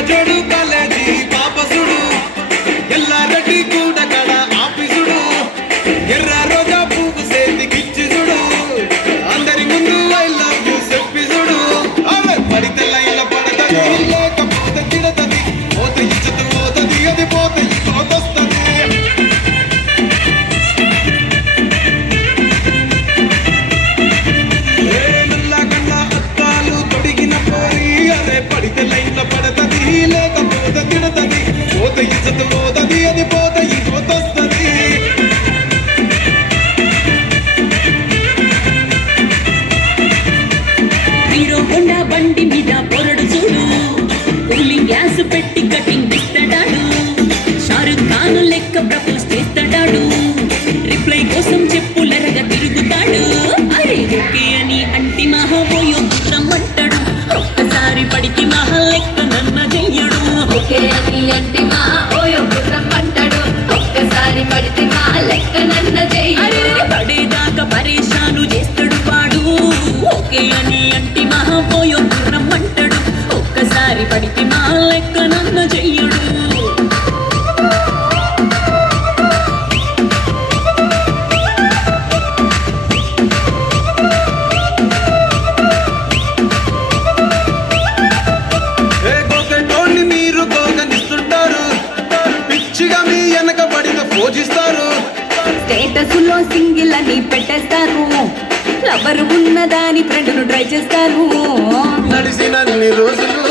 జోడు కాలేజీ పాపసుడు ఎల్లారెడ్డి కూడా కడ ఆఫీసుడు ఎర్ర రోజా పువ్వు సేతికిచ్చి చూడు అందరి ముందు ఐ లవ్ యూ చెప్పి చూడు అవి పడితే లైన్ల పడతది లేకపోతే తిడతది పోతే ఇచ్చత పోతది అది పోతే ఇంకోతొస్తది పడితే లైన్ల పడతది లేకపోతే తిడతది పోతే ఇచ్చత పోతది అది పోతే ఇంకోతొస్తది హీరో హోండా బండి మీద పొరడు చూడు కూలింగ్ గ్యాస్ పెట్టి కటింగ్ ఇస్తాడాడు షారుఖ్ ఖాన్ లెక్క ప్రపోజ్ చేస్తాడాడు రిప్లై కోసం చెప్పులరగా తిరుగుతాడు అరే ఓకే అని అంటి మహాబోయో రమ్మంటాడు ఒక్కసారి పడికి మహా లెక్క నన్న చెయ్యడు ఓకే అని అంటే మా ఓయో రమ్మంటాడు ఒక్కసారి పడితే మా లెక్క నన్న చెయ్యడు పడేదాకా పరేషాను చేస్తాడు వాడు ఓకే అని అంటి మహాబోయో రమ్మంటాడు ఒక్కసారి పడికి మా లెక్క నన్న చెయ్యడు స్టేటస్లో సింగిల్ అని పెట్టేస్తారు లవర్ ఉన్నదాని ఫ్రెండ్ను ట్రై చేస్తారు నడిసినన్ని రోజులు